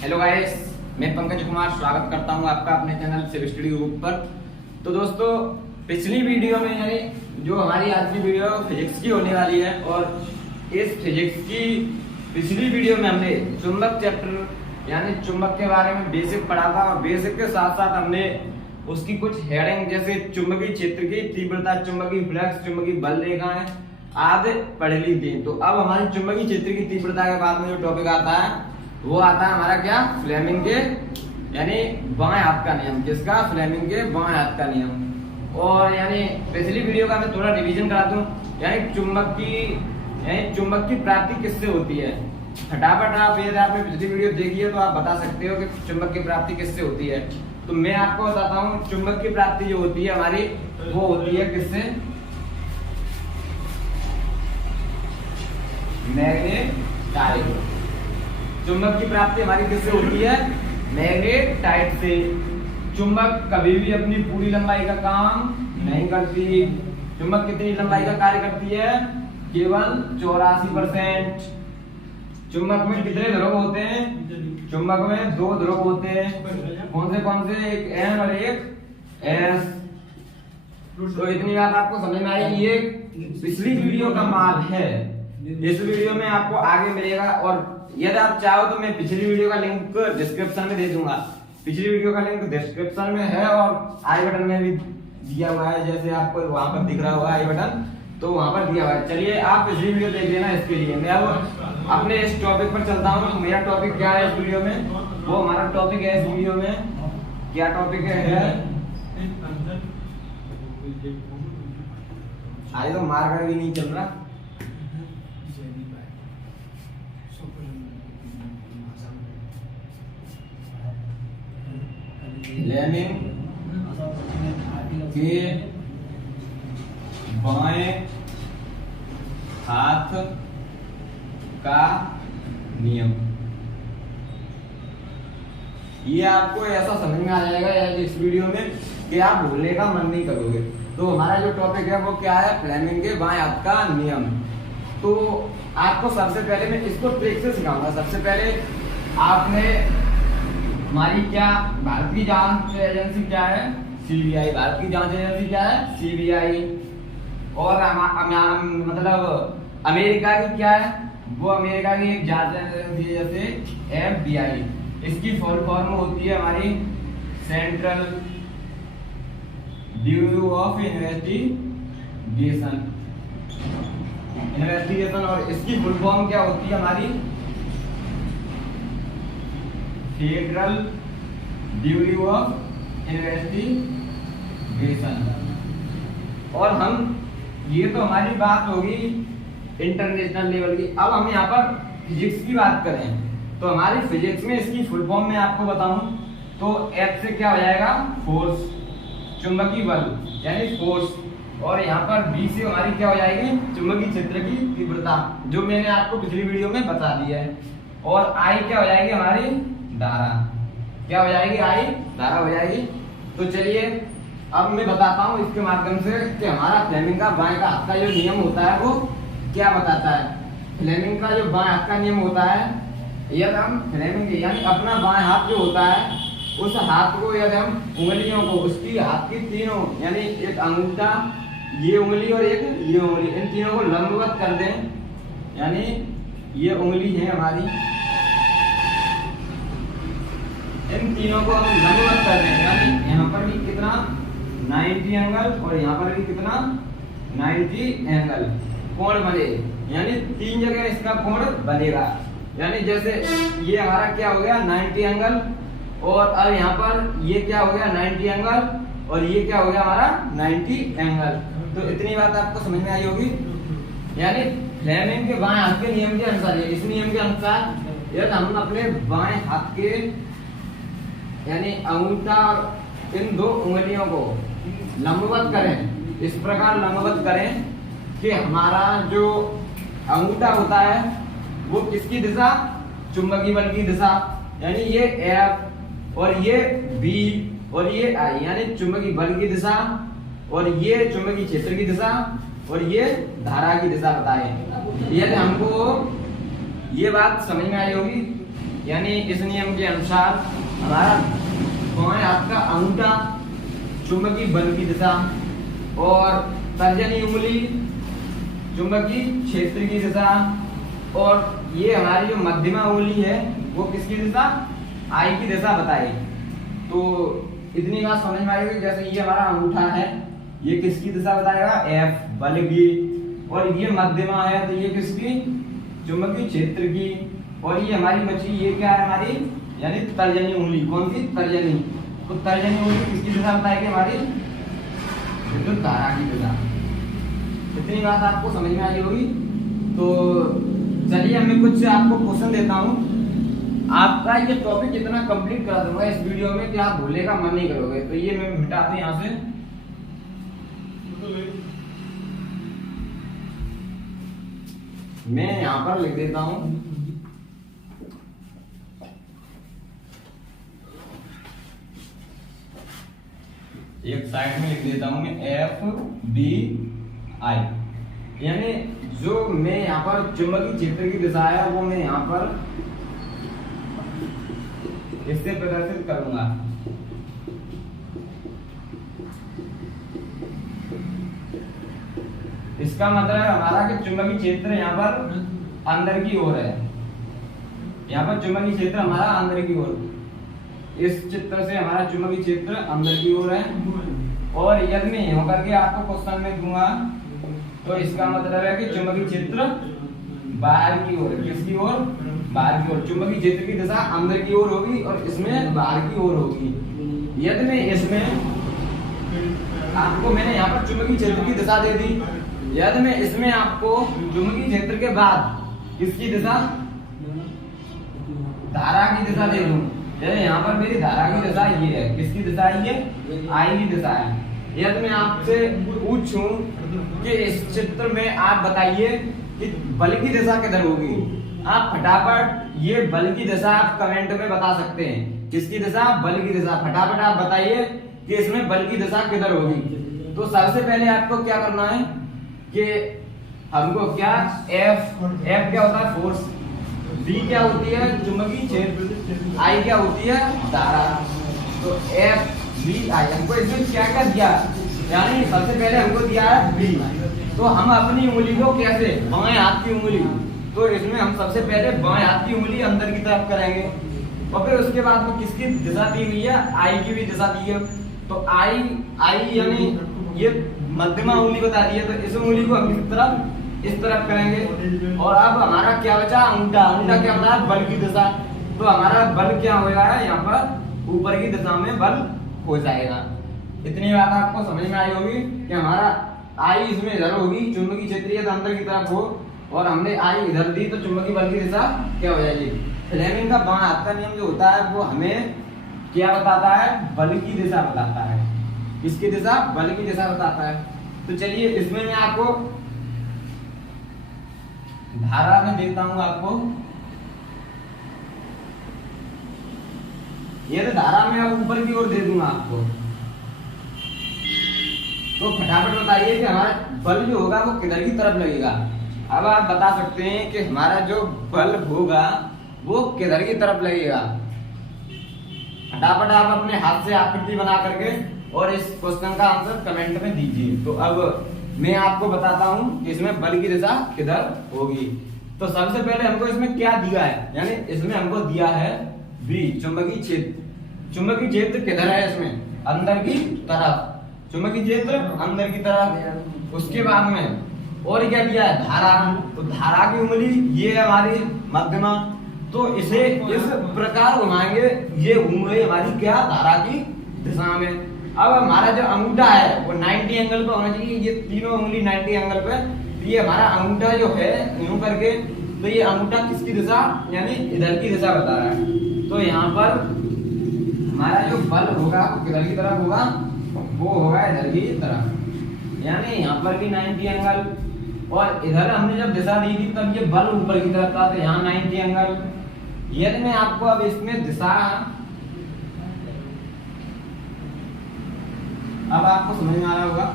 Hello guys, मैं पंकज कुमार स्वागत करता हूं आपका अपने चैनल शिव स्टडी ग्रुप पर। तो दोस्तों, पिछली वीडियो में यानी जो हमारी आज की वीडियो फिजिक्स की होने वाली है, और इस फिजिक्स की पिछली वीडियो में हमने चुंबक चैप्टर यानी चुंबक के बारे में बेसिक पढ़ा था, और बेसिक के साथ साथ हमने उसकी कुछ हेडिंग जैसे चुंबकीय क्षेत्र की तीव्रता, चुंबकीय फ्लक्स, चुंबकीय बल रेखाएं आदि पढ़ ली थी। तो अब हमारी चुंबकीय क्षेत्र की तीव्रता के बाद में जो टॉपिक आता है वो आता है हमारा क्या, फ्लेमिंग के यानी बाएं हाथ का नियम। किसका? फ्लेमिंग के बाएं हाथ का नियम। और यानी पिछली वीडियो का मैं थोड़ा रिवीजन करा दूं, यानी चुंबक की प्राप्ति किससे होती है। फटाफट आप, यदि आपने पिछली वीडियो देखी है तो आप बता सकते हो कि चुंबक की प्राप्ति किससे होती है। तो मैं आपको बताता हूँ, चुंबक की प्राप्ति जो होती है हमारी, वो होती है किससे? मैग्नेटाइट। चुंबक की प्राप्ति हमारी किससे होती है? मैग्नेटाइट से। चुंबक कभी भी अपनी पूरी लंबाई का काम नहीं करती। चुंबक कितनी लंबाई का कार्य करती है? केवल 84%। चुंबक में कितने ध्रुव होते हैं? चुंबक में 2 ध्रुव होते हैं। कौन से? एक N और एक S। तो इतनी बात आपको समझ में आई। ये पिछली वीडियो का माल है, इस वीडियो में आपको आगे मिलेगा। और यदि आप चाहो तो मैं पिछली वीडियो का लिंक डिस्क्रिप्शन में दे दूंगा। पिछली वीडियो का लिंक डिस्क्रिप्शन में है और आई बटन में भी दिया हुआ है, जैसे आपको वहां पर दिख रहा होगा आई बटन, तो वहां पर दिया हुआ है। चलिए आप पिछली वीडियो देख लेना। इसके लिए मैं अब अपने इस टॉपिक पर चलता हूँ। मेरा टॉपिक क्या है इस वीडियो में, वो हमारा टॉपिक है इस वीडियो में क्या टॉपिक है? आज तो मार्कर भी नहीं चल रहा। फ्लेमिंग के बाएं हाथ का नियम। ये आपको ऐसा समझ में आ जाएगा यार इस वीडियो में कि आप भूलने का मन नहीं करोगे। तो हमारा जो टॉपिक है वो क्या है? फ्लेमिंग के बाएं हाथ का नियम। तो आपको सबसे पहले मैं इसको ट्रिक से सिखाऊंगा। सबसे पहले आपने हमारी क्या भारतीय जांच एजेंसी क्या है? सीबीआई। भारत की जांच एजेंसी क्या है? सीबीआई। और मतलब अमेरिका की क्या है? वो अमेरिका की एक जांच एजेंसी जैसे एफबीआई। इसकी फुल फॉर्म होती है हमारी सेंट्रल ब्यूरो ऑफ इन्वेस्टिगेशन। और इसकी फुल फॉर्म क्या होती है हमारी? Federal bureau of investigation. और हम, ये तो हमारी बात होगी इंटरनेशनल लेवल की। अब हम यहाँ पर फिजिक्स की बात करें तो हमारी फिजिक्स में इसकी फुल फॉर्म में आपको बताऊं तो F से क्या हो जाएगा? फोर्स, चुंबकीय बल यानी फोर्स। और यहाँ पर B से हमारी क्या हो जाएगी? चुंबकीय क्षेत्र की तीव्रता, जो मैंने आपको पिछली वीडियो में बता दिया है। और I क्या हो जाएगी? हमारी धारा। क्या हो जाएगी? I धारा हो जाएगी। तो चलिए अब मैं बताता हूँ इसके माध्यम से कि हमारा फ्लेमिंग का बाएं का हाथ का जो नियम होता है वो क्या बताता है। फ्लेमिंग का जो बाएं हाथ का नियम होता है, यदि हम फ्लेमिंग यानी अपना बाएं हाथ जो होता है, उस हाथ को यदि हम उंगलियों को, उसकी हाथ की तीनों यानी एक अंगूठा, ये उंगली और एक ये उंगली, इन तीनों को लंबवत कर दें। यानी ये उंगली है हमारी, इन तीनों को हम लंबवत कर दें। यानी यहाँ पर भी कितना? 90 एंगल, और यहाँ पर भी कितना? 90 एंगल कोण बने। यानी 3 जगह इसका कोण बनेगा। यानी जैसे ये हमारा क्या हो गया? 90 एंगल। और अब यहाँ पर ये क्या हो गया? 90 एंगल। और ये क्या हो गया हमारा? 90 एंगल। तो इतनी बात आपको समझ में आई होगी। यानी फ्लेमिंग के बाएं हाथ के नियम के अनुसार, इस नियम के अनुसार यदि हम अपने बाएं हाथ के यानी अंगूठा और इन 2 उंगलियों को लंबवत करें, इस प्रकार लंबवत करें कि हमारा जो अंगूठा होता है वो किसकी दिशा? चुंबकीय बल की दिशा। यानी ये F और ये B और ये I, यानी चुंबकीय बल की दिशा, और ये चुंबकीय क्षेत्र की दिशा, और ये धारा की दिशा बताए। यदि हमको ये बात समझ में आई होगी। यानी इस नियम के अनुसार हमारा बाएं हाथ का अंगूठा चुंबकीय बल की दिशा और तर्जनी उंगली चुंबकीय क्षेत्र की दिशा और ये हमारी जो मध्यमा उंगली है वो किसकी दिशा, आई की दिशा बताए। तो इतनी बात समझ में आएगी। जैसे ये हमारा अंगूठा है, ये किसकी दिशा बताएगा, एफ बल की, और ये मध्यमा है तो ये किसकी, चुंबकीय क्षेत्र की, और ये हमारी बची ये क्या है हमारी, यानी तर्जनी उंगली। कौन सी, तर्जनी। तो तर्जनी उंगली किसकी दिशा बताएगी, हमारी विद्युत धारा की दिशा। इतनी बात आपको समझ में आई होगी। तो चलिए मैं कुछ आपको क्वेश्चन देता हूँ। आपका ये टॉपिक इतना कंप्लीट करा दूंगा इस वीडियो में कि आप भूलने का मन नहीं करोगे। तो ये मैं मिटा दूं यहाँ से। मैं यहाँ पर लिख देता हूँ एक साइड में लिख देता हूँ मैं FBI। यानी जो मैं यहाँ पर चुंबकीय क्षेत्र की दिशा है वो मैं यहाँ पर इससे प्रदर्शित करूंगा। इसका मतलब है हमारा कि चुंबकीय क्षेत्र यहाँ पर अंदर की ओर है। यहाँ पर चुंबकीय क्षेत्र हमारा अंदर की ओर, इस चित्र से हमारा चुंबकीय क्षेत्र अंदर की ओर है। और यदि मैं होकर के आपको क्वेश्चन में दूंगा तो इसका मतलब है कि चुंबकीय क्षेत्र बाहर की ओर, किसकी ओर, बाहर की ओर। चुंबकीय क्षेत्र की दिशा अंदर की ओर होगी और इसमें बाहर की ओर होगी। यदि मैं इसमें आपको, मैंने यहाँ पर चुंबकीय क्षेत्र की दिशा दे दी, यदि मैं इसमें आपको चुंबकीय क्षेत्र के बाद किसकी दिशा, धारा की दिशा दे दूं, जैसे यहाँ पर मेरी धारा की दिशा ये है, किसकी दिशा है, ये आई की दिशा है। यदि मैं आपसे पूछूं कि इस चित्र में आप बताइए कि बल की दिशा किधर होगी, आप फटाफट ये बल की दिशा आप कमेंट में बता सकते हैं। किसकी दिशा, बल की दिशा। फटाफट आप बताइए कि इसमें बल की दिशा किधर होगी। तो सबसे पहले आपको क्या करना है कि हमको क्या, F क्या होता है, फोर्स, B क्या होती है, चुंबकीय क्षेत्र, I क्या होती है, धारा। तो FBI हमको इसमें क्या क्या दिया, यानी सबसे पहले हमको दिया है B। तो हम अपनी उंगली को कैसे, बाएं हाथ की उंगली, तो इसमें हम सबसे पहले बाएं हाथ की उंगली अंदर की तरफ करेंगे और फिर उसके बाद में किसकी दिशा दी हुई है, आई की भी दिशा दी है। तो आई यानी ये मध्यमा उंगली बता दी है, तो इस उंगली को हम इस तरफ करेंगे। और अब हमारा क्या बचा, अंगूठा। अंगूठा क्या होता है, बल की दिशा। तो हमारा बल क्या हो रहा है, यहाँ पर ऊपर की दिशा में बल हो जाएगा। इतनी बात आपको समझ में आई होगी कि हमारा आई इसमें इधर होगी, चुंबकीय क्षेत्रीय तो अंदर की तरफ हो, और हमने आई इधर दी तो चुंबकीय बल की दिशा क्या हो जाएगी। फ्लेमिंग का बाएं हाथ का नियम जो होता है वो हमें क्या बताता है, बल की दिशा बताता है। किसकी दिशा, बल की दिशा बताता है। तो चलिए इसमें मैं आपको धारा में देता हूं आपको। ये तो धारा में अब ऊपर की ओर दे दूंगा आपको। तो फटाफट बताइए कि हमारा बल जो होगा वो किधर की तरफ लगेगा। अब आप बता सकते हैं कि हमारा जो बल होगा वो किधर की तरफ लगेगा। फटाफट आप अपने हाथ से आकृति बना करके और इस क्वेश्चन का आंसर कमेंट में दीजिए। तो अब मैं आपको बताता हूं कि इसमें बल की दिशा किधर होगी। तो सबसे पहले हमको इसमें क्या दिया है, यानी इसमें हमको दिया है B, चुंबकीय क्षेत्र। चुंबकीय क्षेत्र किधर है, इसमें अंदर की तरफ, चुंबकीय क्षेत्र अंदर की तरफ। उसके बाद में और क्या दिया है, धारा। तो धारा की उंगली ये है हमारी मध्यमा, तो इसे इस प्रकार घुमाएंगे, ये उंगली हमारी क्या, धारा की दिशा में। अब हमारा जो अंगूठा है वो 90 एंगल पे होना चाहिए, ये तीनों उंगली 90 एंगल पे। ये हमारा अंगूठा जो है यूं करके, तो ये अंगूठा किसकी दिशा, यानी इधर की दिशा बता रहा है। तो यहाँ पर हमारा जो बल होगा वो किधर की तरफ होगा, वो होगा इधर की तरफ, यानी यहाँ पर भी 90 एंगल। और इधर हमने जब दिशा दी थी तब ये बल ऊपर की तरफ था, तो यहाँ 90 एंगल। यदि मैं आपको अब इसमें दिशा, अब आपको समझ में आ रहा होगा।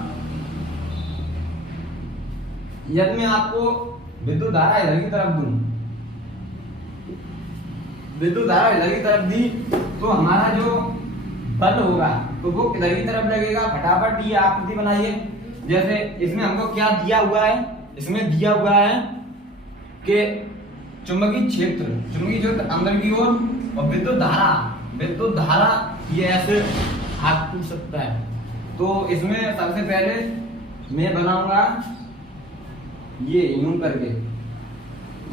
यदि मैं आपको विद्युत धारा इधर की तरफ दूं, विद्युत धारा इधर की तरफ दी तो हमारा जो बल होगा तो वो किधर की तरफ लगेगा। फटाफट ये आकृति बनाइए। जैसे इसमें हमको क्या दिया हुआ है, इसमें दिया हुआ है कि चुंबकीय क्षेत्र अंदर की ओर और विद्युत धारा ये ऐसे हाथ टूट सकता है। तो इसमें सबसे पहले मैं बनाऊंगा ये यूं करके,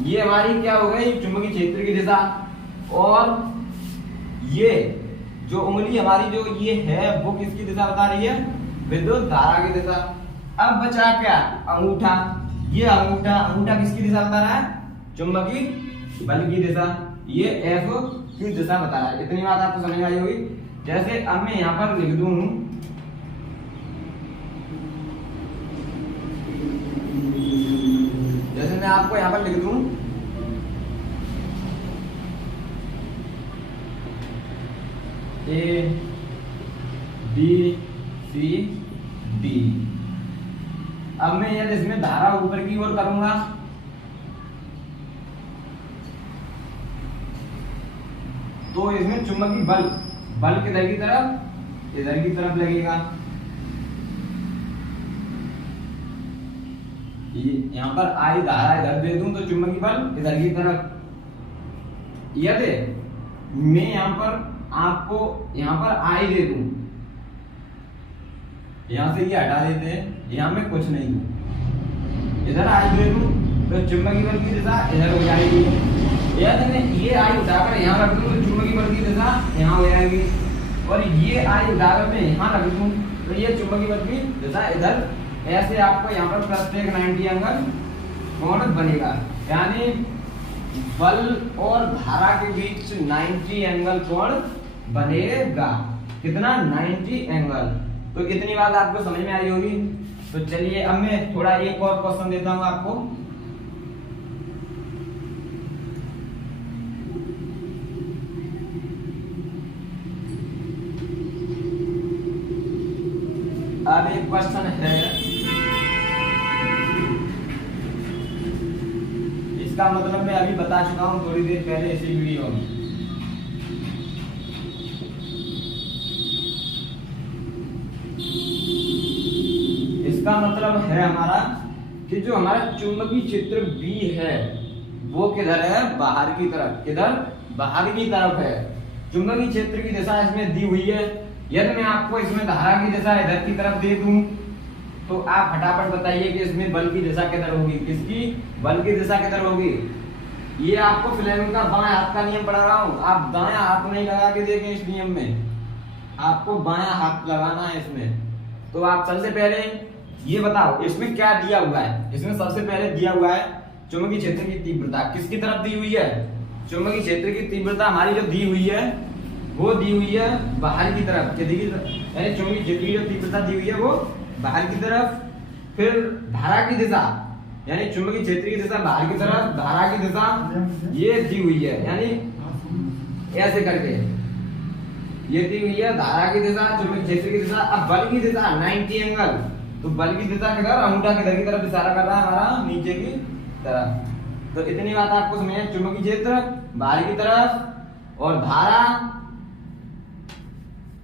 ये हमारी क्या हो गई चुंबकीय क्षेत्र की दिशा, और ये जो उंगली हमारी जो ये है वो किसकी दिशा बता रही है, विद्युत धारा की दिशा। अब बचा क्या, अंगूठा। ये अंगूठा किसकी दिशा बता रहा है, चुंबकीय बल की दिशा। ये एफ की दिशा बता रहा है। इतनी बात आपको समझ में आई होगी। जैसे अब मैं यहाँ पर लिख दूं, जैसे मैं आपको यहाँ पर लिख दूं A B C D। अब मैं यदि इसमें धारा ऊपर की ओर करूंगा तो इसमें चुंबकीय बल किधर की तरफ, इधर की तरफ लगेगा। यहाँ पर आई धारा इधर दे दूं तो चुंबकीय बल इधर की तरफ। यदि मैं यहाँ पर आपको यहाँ पर आई दे दूं, यहाँ से ये हटा देते हैं, यहाँ में कुछ नहीं दूं, इधर आई दे दूं तो चुंबकीय बल की दिशा इधर हो जाएगी। यदि मैं ये आई उठाकर यहाँ रख दूं तो चुंबकीय बल की दिशा यहाँ हो जाएगी, और ये आई उठाकर मैं यहाँ रख दूं तो ये चुंबकीय बल की दिशा इधर। ऐसे आपको यहाँ पर प्रत्येक 90 एंगल कोण बनेगा, यानी बल और धारा के बीच 90 एंगल कोण बनेगा। कितना, 90 एंगल। तो इतनी बात आपको समझ में आई होगी। तो चलिए अब मैं थोड़ा एक और क्वेश्चन देता हूं आपको। अब एक क्वेश्चन है, इसका मतलब मैं अभी बता चुका हूं थोड़ी देर पहले इसी वीडियो में। इसका मतलब है हमारा कि जो हमारा चुंबकीय क्षेत्र B है वो किधर है, बाहर की तरफ। किधर, बाहर की तरफ है। चुंबकीय क्षेत्र की दिशा इसमें दी हुई है। यदि मैं आपको इसमें धारा की दिशा इधर की तरफ दे दूं तो आप फटाफट बताइए कि इसमें बल की दिशा किधर होगी, किसकी, बल की दिशा किधर होगी। ये आपको फ्लेमिंग का बाएं हाथ का नियम पढ़ा रहा हूं, आप दाएं हाथ नहीं लगा के देखें इस नियम में, आपको बायां हाथ लगाना है इसमें। तो आप सबसे पहले ये बताओ इसमें क्या दिया हुआ है। इसमें सबसे पहले दिया हुआ है चुंबकीय क्षेत्र की तीव्रता किसकी तरफ दी हुई है, चुंबकीय क्षेत्र की तीव्रता हमारी जो दी हुई है वो दी हुई है बाहर की तरफ, यानी चुंबकीय क्षेत्र की जो तीव्रता दी हुई है वो बाहर की तरफ। फिर धारा की दिशा, यानी चुंबकीय क्षेत्र की दिशा बाहर की तरफ, धारा की दिशा ये दी हुई है, यानी ऐसे करके ये दी हुई है धारा की दिशा, चुंबकीय क्षेत्र की दिशा। अब बल की दिशा 90 एंगल, तो बल की दिशा किधर, अंगूठा किधर की तरफ इशारा कर रहा है हमारा, नीचे की तरफ। तो इतनी बात आपको समझ में, चुंबकीय क्षेत्र बाहर की तरफ और धारा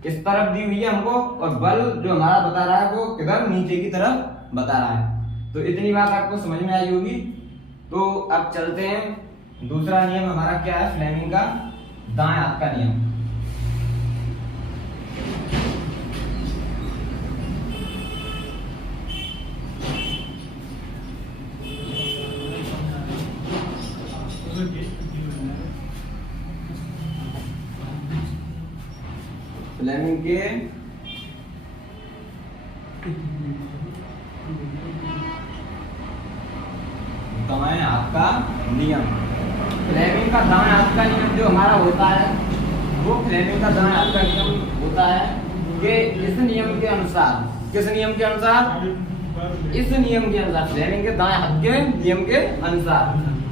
इस तरफ दी हुई है हमको, और बल जो हमारा बता रहा है वो किधर, नीचे की तरफ बता रहा है। तो इतनी बात आपको समझ में आई होगी। तो अब चलते हैं, दूसरा नियम हमारा क्या है, फ्लेमिंग का दाएं हाथ का नियम। फ्लेमिंग के दाएं हाथ का नियम। फ्लेमिंग का दाएं हाथ का नियम जो हमारा होता है वो फ्लेमिंग का दाएं हाथ का नियम होता है कि इस नियम के अनुसार, किस नियम के अनुसार, इस नियम के अनुसार, फ्लेमिंग के दाएं हाथ के नियम के अनुसार,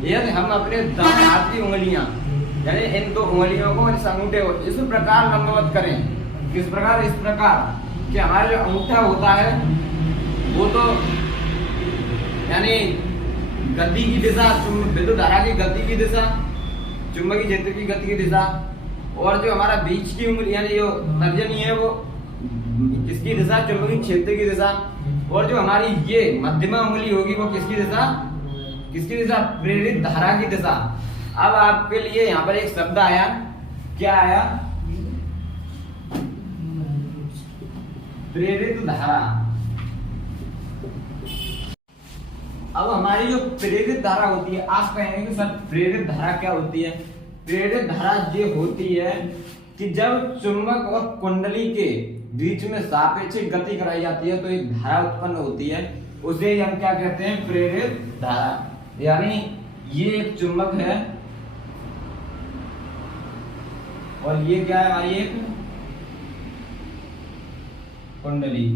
यदि हम अपने दाएं हाथ की उंगलियां यानी इन दो उंगलियों को इस अंगूठे को इस प्रकार लंबवत करें, किस प्रकार, इस प्रकार कि हमारा जो अंगूठा होता है वो तो यानी गति की दिशा, विद्युत धारा की गति की दिशा चुंबकीय क्षेत्र की गति की दिशा, और जो हमारा बीच की उंगली यानी जो तर्जनी है वो किसकी दिशा, चुंबकीय क्षेत्र की दिशा, और जो हमारी ये मध्यमा उंगली होगी वो किसकी दिशा, प्रेरित धारा की दिशा। अब आपके लिए यहाँ पर एक शब्द आया, क्या आया, प्रेरित धारा। अब हमारी जो प्रेरित धारा होती है, आप कहेंगे कि सर प्रेरित धारा क्या होती है। प्रेरित धारा ये होती है कि जब चुंबक और कुंडली के बीच में सापेक्षिक गति कराई जाती है तो एक धारा उत्पन्न होती है, उसे हम क्या कहते हैं, प्रेरित धारा। यानी ये एक चुंबक है और ये क्या है हमारी एक कुंडली।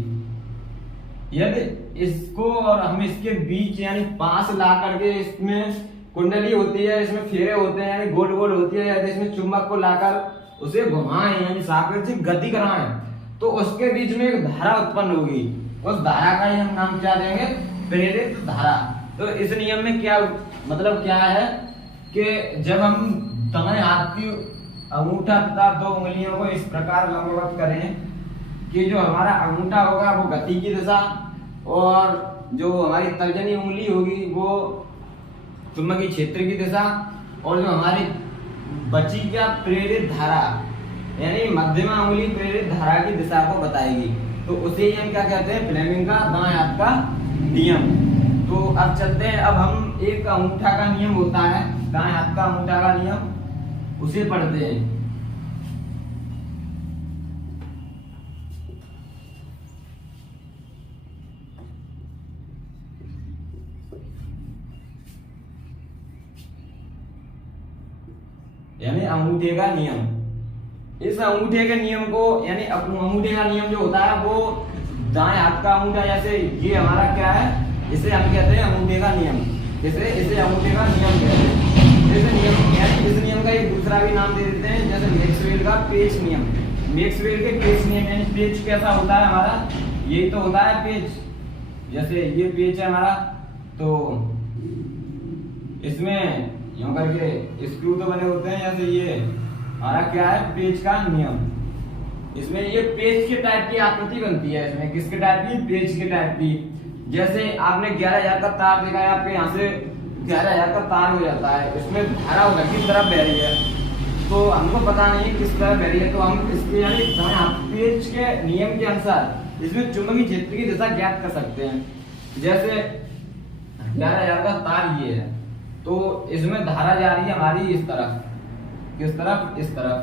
यदि इसको और हम इसके बीच यानी पास ला करके, इसमें कुंडली होती है, इसमें फेरे होते हैं यानी गोल गोल होती है, यदि इसमें चुंबक को लाकर उसे घुमाएं यानी सापेक्षिक गति कराएं तो उसके बीच में एक धारा उत्पन्न होगी। उस धारा का ही हम नाम क्या देंगे, प्रेरित धारा। तो इस नियम में क्या मतलब क्या है कि जब हम दाएं हाथ की अंगूठा तथा दो उंगलियों को इस प्रकार लंबवत करें कि जो हमारा अंगूठा होगा वो गति की दिशा और जो हमारी तर्जनी उंगली होगी वो चुंबकीय क्षेत्र की दिशा, और जो हमारी बची क्या, प्रेरित धारा यानी मध्यमा उंगली प्रेरित धारा की दिशा को बताएगी। तो उसे ही हम क्या कहते हैं, फ्लेमिंग का दाएं हाथ का नियम। तो अब चलते हैं, अब हम एक अंगूठा का नियम होता है, दाएं हाथ का अंगूठा का नियम, उसे पढ़ते हैं। यानी अंगूठे का नियम। इस अंगूठे के नियम को यानी अंगूठे का नियम जो होता है वो दाएं हाथ का अंगूठा, जैसे ये हमारा क्या है, इसे हम कहते हैं अंगूठे का नियम। इसे अंगूठे का नियम कहते हैं। इस नियम का एक दूसरा भी नाम दे देते हैं, जैसे मैक्सवेल का पेच नियम। मैक्सवेल के पेच नियम यानी पेच कैसा होता है हमारा, यही तो होता है पेच। जैसे ये पेच है हमारा, तो इसमें यूं करके स्क्रू तो बने होते हैं, जैसे ये हमारा क्या है, पेच का नियम। इसमें ये पेच के टाइप की आकृति बनती है। इसमें किसके टाइप की, पेच के टाइप की। जैसे आपने 11,000 का तार देखा है, आपके यहाँ से 11,000 का तार हो जाता है, इसमें धारा होगा किस तरफ बह रही है, तो हमको पता नहीं किस तरफ बह रही है, तो हम इसके यानी पेच के नियम के अनुसार इसमें चुंबकीय क्षेत्र की दिशा ज्ञात कर सकते हैं। जैसे 11,000 का तार ये है, तो इसमें धारा जा रही है हमारी इस तरफ, किस तरफ, इस तरफ।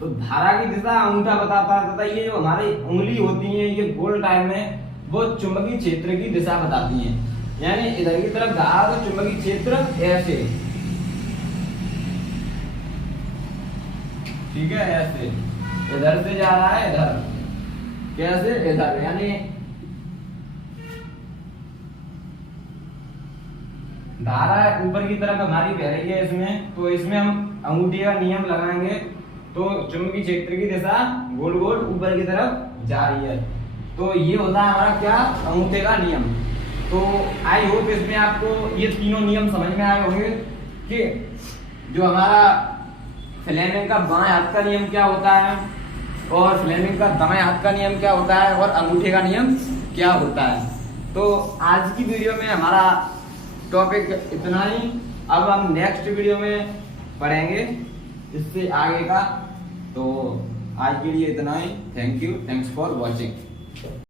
तो धारा की दिशा अंगूठा बताता है तथा ये जो हमारी उंगली होती है ये गोल टाइप में, वो चुंबकीय क्षेत्र की दिशा बताती हैं। यानी इधर की तरफ धारा तो चुंबकीय क्षेत्र ऐसे, ठीक है, ऐसे इधर से जा रहा है, इधर कैसे, इधर, यानी धारा ऊपर की तरफ हमारी बह रही है इसमें, तो इसमें हम अंगूठे का नियम लगाएंगे तो चुंबकीय क्षेत्र की दिशा गोल गोल ऊपर की तरफ जा रही है। तो ये होता है हमारा क्या, अंगूठे का नियम। तो आई होप इसमें आपको ये तीनों नियम समझ में आए होंगे कि जो हमारा फ्लेमिंग का बाएं हाथ का नियम क्या होता है और फ्लेमिंग का दाएं हाथ का नियम क्या होता है और अंगूठे का नियम क्या होता है। तो आज की वीडियो में हमारा टॉपिक इतना ही। अब हम नेक्स्ट वीडियो में पढ़ेंगे इससे आगे का। तो आज के लिए इतना ही। Thank you, thanks for watching.